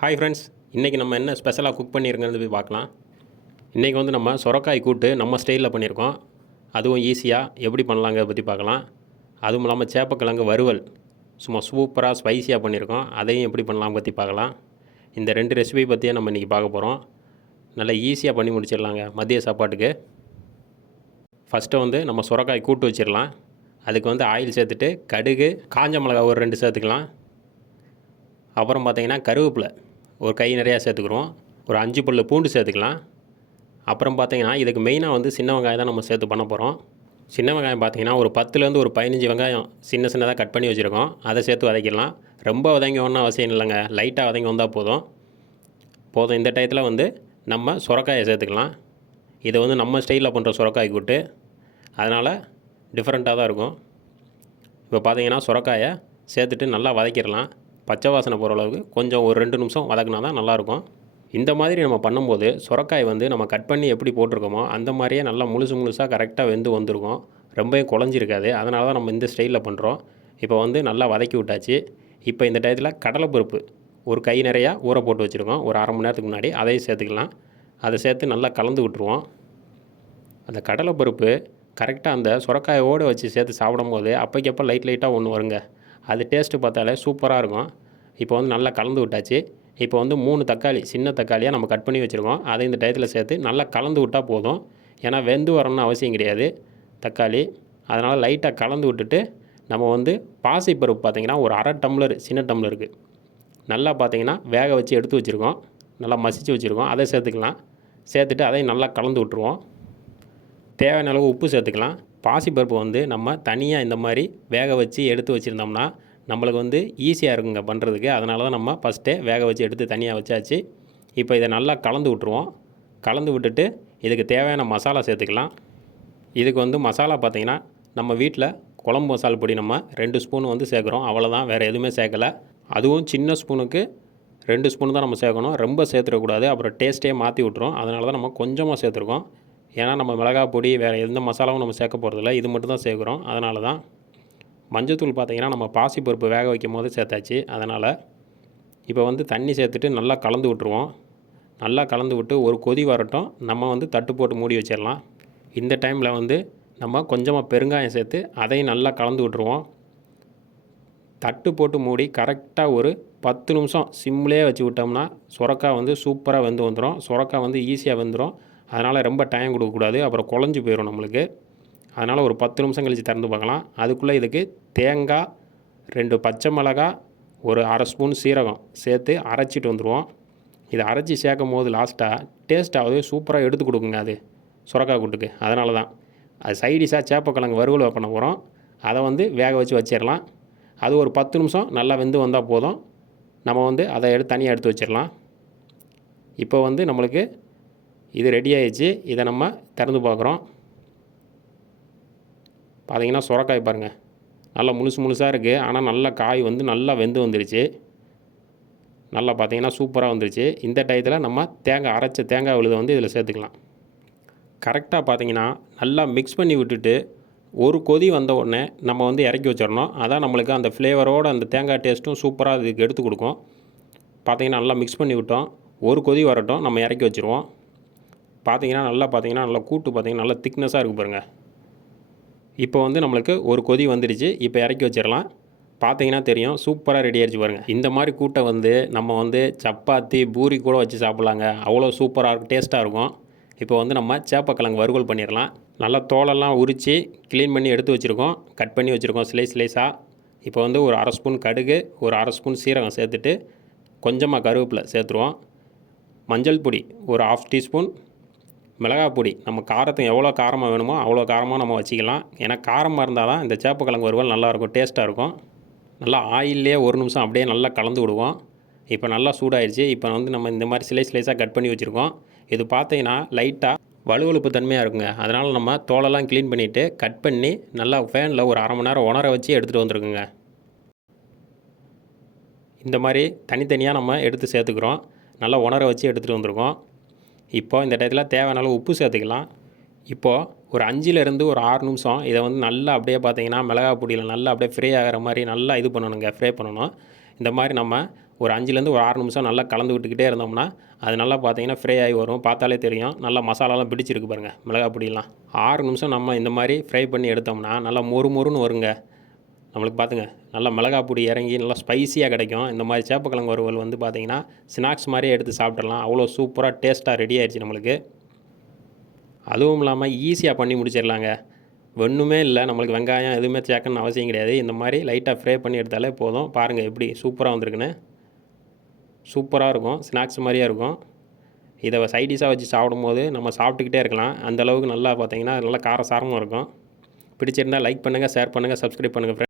Hi friends இன்றைக்கி நம்ம என்ன ஸ்பெஷலாக குக் பண்ணியிருக்கிறது போய் பார்க்கலாம். இன்றைக்கி வந்து நம்ம சொரக்காய் கூட்டு நம்ம ஸ்டைலில் பண்ணியிருக்கோம் அதுவும் ஈஸியாக எப்படி பண்ணலாங்க பற்றி பார்க்கலாம். அதுவும் இல்லாமல் சேப்பக்கிழங்கு வறுவல் சும்மா சூப்பராக ஸ்பைசியாக பண்ணியிருக்கோம் அதையும் எப்படி பண்ணலாம் பற்றி பார்க்கலாம். இந்த ரெண்டு ரெசிபி பற்றியே நம்ம இன்றைக்கி பார்க்க போகிறோம் நல்லா ஈஸியாக பண்ணி முடிச்சிடலாங்க மதிய சாப்பாட்டுக்கு. ஃபஸ்ட்டு வந்து நம்ம சுரக்காய் கூட்டு வச்சிடலாம். அதுக்கு வந்து ஆயில் சேர்த்துட்டு கடுகு காஞ்ச மிளகா ஒரு ரெண்டு சேர்த்துக்கலாம். அப்புறம் பார்த்திங்கன்னா கருவேப்பிலை. ஒரு கை நிறையா சேர்த்துக்குறோம். ஒரு அஞ்சு பல்லு பூண்டு சேர்த்துக்கலாம். அப்புறம் பார்த்தீங்கன்னா இதுக்கு மெயினாக வந்து சின்ன வெங்காயம் தான் நம்ம சேர்த்து பண்ண போகிறோம் சின்ன வெங்காயம் பார்த்தீங்கன்னா ஒரு பத்துலேருந்து ஒரு பதினஞ்சு வெங்காயம் சின்ன சின்னதாக கட் பண்ணி வச்சுருக்கோம். அதை சேர்த்து வதக்கிடலாம். ரொம்ப வதங்கி ஒன்றும் அவசியம் இல்லைங்க. லைட்டாக வதங்கி வந்தால் போதும். போதும். இந்த டயத்தில் வந்து நம்ம சுரக்காயை சேர்த்துக்கலாம். இது வந்து நம்ம ஸ்டைலில் பண்ணுற சுரக்காய் கூட்டு அதனால் டிஃப்ரெண்ட்டாக தான் இருக்கும். இப்போ பார்த்தீங்கன்னா சுரக்காயை சேர்த்துட்டு நல்லா வதக்கிடலாம். பச்சை வாசனை போகிற அளவுக்கு கொஞ்சம் ஒரு ரெண்டு நிமிஷம் வதக்கினா தான் நல்லாயிருக்கும். இந்த மாதிரி நம்ம பண்ணும்போது சுரக்காய் வந்து நம்ம கட் பண்ணி எப்படி போட்டிருக்கோமோ அந்த மாதிரியே நல்லா முழுசு முழுசாக கரெக்டாக வெந்து வந்திருக்கும். ரொம்பவும் குழஞ்சிருக்காது. அதனால தான் நம்ம இந்த ஸ்டைலில் பண்ணுறோம் இப்போ வந்து நல்லா வதக்கி விட்டாச்சு. இப்போ இந்த டயத்தில் கடலைப்பருப்பு ஒரு கை நிறையா ஊற போட்டு வச்சுருக்கோம். ஒரு அரை மணி நேரத்துக்கு முன்னாடி அதையும் சேர்த்துக்கலாம். அதை சேர்த்து நல்லா கலந்து விட்டுருவோம். அந்த கடலைப்பருப்பு கரெக்டாக அந்த சுரக்காயோடு வச்சு சேர்த்து சாப்பிடும்போது அப்போக்கப்போ லைட் லைட்டாக ஒன்று வருங்க. அது டேஸ்ட்டு பார்த்தாலே சூப்பராக இருக்கும். இப்போ வந்து நல்லா கலந்து விட்டாச்சு. இப்போ வந்து மூணு தக்காளி சின்ன தக்காளியாக நம்ம கட் பண்ணி வச்சுருக்கோம். அதை இந்த டயத்தில் சேர்த்து நல்லா கலந்து விட்டால் போதும். ஏன்னா வெந்து வரணும்னு அவசியம் கிடையாது. தக்காளி அதனால் லைட்டாக கலந்து விட்டுட்டு நம்ம வந்து பாசிப்பருப்பு பார்த்திங்கன்னா ஒரு அரை டம்ளர் சின்ன டம்ளருக்கு. நல்லா பார்த்தீங்கன்னா வேக வச்சு எடுத்து வச்சுருக்கோம். நல்லா மசிச்சு வச்சுருக்கோம். அதை சேர்த்துக்கலாம். சேர்த்துட்டு அதையும் நல்லா கலந்து விட்ருவோம் தேவையான அளவு உப்பு சேர்த்துக்கலாம். பாசிப்பருப்பு வந்து நம்ம தனியாக இந்த மாதிரி வேக வச்சு எடுத்து வச்சுருந்தோம்னா நம்மளுக்கு வந்து ஈஸியாக இருக்குங்க பண்ணுறதுக்கு அதனால தான் நம்ம ஃபஸ்ட்டே வேக வச்சு எடுத்து தனியாக வச்சாச்சு. இப்போ இதை நல்லா கலந்து விட்ருவோம் கலந்து விட்டுட்டு இதுக்கு தேவையான மசாலா சேர்த்துக்கலாம். இதுக்கு வந்து மசாலா பார்த்திங்கன்னா நம்ம வீட்டில் குழம்பு மசாலா பொடி நம்ம ரெண்டு ஸ்பூன் வந்து சேர்க்குறோம். அவ்வளோதான் வேறு எதுவுமே சேர்க்கலை. அதுவும் சின்ன ஸ்பூனுக்கு ரெண்டு ஸ்பூன் தான் நம்ம சேர்க்கணும். ரொம்ப சேர்த்துடக்கூடாது. அப்புறம் டேஸ்ட்டே மாற்றி விட்ரும் அதனால தான் நம்ம கொஞ்சமாக சேர்த்துருக்கோம். ஏன்னா நம்ம மிளகாய் பொடி வேறு எந்த மசாலாவும் நம்ம சேர்க்க போகிறதில்ல இது மட்டும் தான் சேர்க்குறோம். அதனால தான் மஞ்சத்தூள் பார்த்திங்கன்னா நம்ம பாசிப்பருப்பு வேக வைக்கும் போது சேர்த்தாச்சு. அதனால் இப்போ வந்து தண்ணி சேர்த்துட்டு நல்லா கலந்து விட்ருவோம் நல்லா கலந்து விட்டு ஒரு கொதி வரட்டும். நம்ம வந்து தட்டு போட்டு மூடி வச்சிடலாம். இந்த டைமில் வந்து நம்ம கொஞ்சமாக பெருங்காயம் சேர்த்து அதையும் நல்லா கலந்து விட்ருவோம் தட்டு போட்டு மூடி கரெக்டாக ஒரு பத்து நிமிஷம் சிம்லேயே வச்சு விட்டோம்னா சுரக்காய் வந்து சூப்பராக வெந்து வந்துடும் சுரக்காய் வந்து ஈஸியாக வெந்துடும் அதனால் ரொம்ப டைம் கொடுக்கக்கூடாது. அப்புறம் குழஞ்சி போயிடும் நம்மளுக்கு. அதனால் ஒரு பத்து நிமிஷம் கழித்து திறந்து பார்க்கலாம். அதுக்குள்ளே இதுக்கு தேங்காய் ரெண்டு பச்சை மிளகா ஒரு அரை ஸ்பூன் சீரகம் சேர்த்து அரைச்சிட்டு வந்துடுவோம் இதை அரைச்சி சேர்க்கும் போது லாஸ்ட்டாக டேஸ்ட்டாவது சூப்பராக எடுத்து கொடுக்குங்க அது. சுரக்காய் கூட்டுக்கு. அதனால தான். அது சைடிஷாக சேப்பக்கிழங்கு வறுவல் பண்ண போகிறோம் அதை வந்து வேக வச்சு வச்சிடலாம் அது ஒரு பத்து நிமிஷம் நல்லா வெந்து வந்தால் போதும். நம்ம வந்து அதை எடுத்து தனியாக எடுத்து வச்சிடலாம் இப்போ வந்து நம்மளுக்கு இது ரெடி ஆயிடுச்சு. இதை நம்ம திறந்து பார்க்குறோம். பார்த்தீங்கன்னா சுரக்காய் பாருங்கள் நல்லா முழுசு முழுசாக இருக்குது ஆனால் நல்லா காய் வந்து நல்லா வெந்து வந்துருச்சு. நல்லா பார்த்தீங்கன்னா சூப்பராக வந்துருச்சு. இந்த டயத்தில் நம்ம தேங்காய் அரைச்ச தேங்காய் விழுதை வந்து இதில் சேர்த்துக்கலாம். கரெக்டாக பார்த்தீங்கன்னா நல்லா மிக்ஸ் பண்ணி விட்டுட்டு ஒரு கொதி வந்த உடனே நம்ம வந்து இறக்கி வச்சிடணும். அதான் நம்மளுக்கு அந்த ஃப்ளேவரோடு அந்த தேங்காய் டேஸ்ட்டும் சூப்பராக இதுக்கு எடுத்து கொடுக்கும். பார்த்தீங்கன்னா நல்லா மிக்ஸ் பண்ணி விட்டோம். ஒரு கொதி வரட்டும். நம்ம இறக்கி வச்சுருவோம். பார்த்தீங்கன்னா நல்லா பார்த்தீங்கன்னா நல்லா கூட்டு பார்த்தீங்கன்னா நல்லா திக்னஸாக இருக்குது பாருங்கள் இப்போ வந்து நம்மளுக்கு ஒரு கொதி வந்துடுச்சு இப்போ இறக்கி வச்சிடலாம். பார்த்தீங்கன்னா தெரியும் சூப்பராக ரெடி ஆகிடுச்சு பாருங்கள் இந்த மாதிரி கூட்டை வந்து நம்ம வந்து சப்பாத்தி பூரி கூட வச்சு சாப்பிட்லாங்க. அவ்வளோ சூப்பராக இருக்கும் டேஸ்ட்டாக இருக்கும். இப்போ வந்து நம்ம சேப்பக்கிழங்கு வறுவல் பண்ணிடலாம். நல்லா தோலெல்லாம் உரித்து க்ளீன் பண்ணி எடுத்து வச்சுருக்கோம். கட் பண்ணி வச்சுருக்கோம் ஸ்லைஸ் ஸ்லைஸாக இப்போ வந்து ஒரு அரை ஸ்பூன் கடுகு ஒரு அரை ஸ்பூன் சீரகம் சேர்த்துட்டு கொஞ்சமாக கருவேப்பிலை சேர்த்துருவோம். மஞ்சள் பொடி ஒரு ஆஃப் டீஸ்பூன். மிளகாய் பொடி நம்ம காரத்துக்கு எவ்வளோ காரமாக வேணுமோ அவ்வளோ காரமாக நம்ம வச்சுக்கலாம். ஏன்னா காரமாக இருந்தால் தான் இந்த சேப்பக்கிழங்கு வறுவல் நல்லாயிருக்கும் டேஸ்ட்டாக இருக்கும். நல்லா ஆயிலே ஒரு நிமிஷம் அப்படியே நல்லா கலந்து விடுவோம். இப்போ நல்லா சூடாயிருச்சு. இப்போ வந்து நம்ம இந்த மாதிரி ஸ்லைஸ் ஸ்லைஸாக கட் பண்ணி வச்சுருக்கோம். இது பார்த்தீங்கன்னா லைட்டாக வலுவழுப்பு தன்மையாக இருக்குங்க. அதனால் நம்ம தோலெல்லாம் க்ளீன் பண்ணிவிட்டு கட் பண்ணி நல்லா ஃபேனில் ஒரு அரை மணி நேரம் உணர வச்சு எடுத்துகிட்டு வந்துருக்குங்க. இந்த மாதிரி தனித்தனியாக நம்ம எடுத்து சேர்த்துக்கிறோம். நல்லா உணர வச்சு எடுத்துகிட்டு வந்திருக்கோம். இப்போ இந்த டயத்தில் தேவையான அளவு உப்பு சேர்த்துக்கலாம். இப்போது ஒரு அஞ்சுலேருந்து ஒரு ஆறு நிமிஷம் இதை வந்து நல்லா அப்படியே பார்த்தீங்கன்னா மிளகா பொடியில் நல்லா அப்படியே ஃப்ரே ஆகிற மாதிரி நல்லா இது பண்ணணுங்க ஃப்ரை பண்ணணும். இந்த மாதிரி நம்ம ஒரு அஞ்சுலேருந்து ஒரு ஆறு நிமிஷம் நல்லா கலந்து விட்டுக்கிட்டே இருந்தோம்னா அது நல்லா பார்த்தீங்கன்னா ஃப்ரை ஆகி வரும். பார்த்தாலே தெரியும். நல்லா மசாலாலாம் பிடிச்சிருக்கு பாருங்கள் மிளகா பொடியெல்லாம். ஆறு நிமிஷம் நம்ம இந்த மாதிரி ஃப்ரை பண்ணி எடுத்தோம்னா நல்லா மொறு மொறுன்னு வருங்க. நம்மளுக்கு பார்த்துங்க நல்லா மிளகா பொடி இறங்கி நல்லா ஸ்பைசியாக கிடைக்கும். இந்த மாதிரி சேப்பக்கிழங்கு வறுவல் வந்து பார்த்திங்கன்னா ஸ்நாக்ஸ் மாதிரியே எடுத்து சாப்பிட்றலாம் அவ்வளோ சூப்பராக டேஸ்ட்டாக ரெடி ஆயிடுச்சு நம்மளுக்கு. அதுவும் இல்லாமல் ஈஸியாக பண்ணி முடிச்சிடலாங்க. ஒன்றுமே இல்லை நம்மளுக்கு வெங்காயம் எதுவுமே சேர்க்கணும்னு அவசியம் கிடையாது. இந்த மாதிரி லைட்டாக ஃப்ரை பண்ணி எடுத்தாலே போதும். பாருங்கள் எப்படி சூப்பராக வந்திருக்குன்னு. சூப்பராக இருக்கும் ஸ்நாக்ஸ் மாதிரியே இருக்கும். இதை சைடிஷாக வச்சு சாப்பிடும்போது நம்ம சாப்பிட்டுக்கிட்டே இருக்கலாம். அந்த அளவுக்கு நல்லா பார்த்தீங்கன்னா நல்லா காரசாரமாக இருக்கும். பிடிச்சிருந்தால் லைக் பண்ணுங்கள் ஷேர் பண்ணுங்கள் சப்ஸ்கிரைப் பண்ணுங்கள் ஃப்ரெண்ட்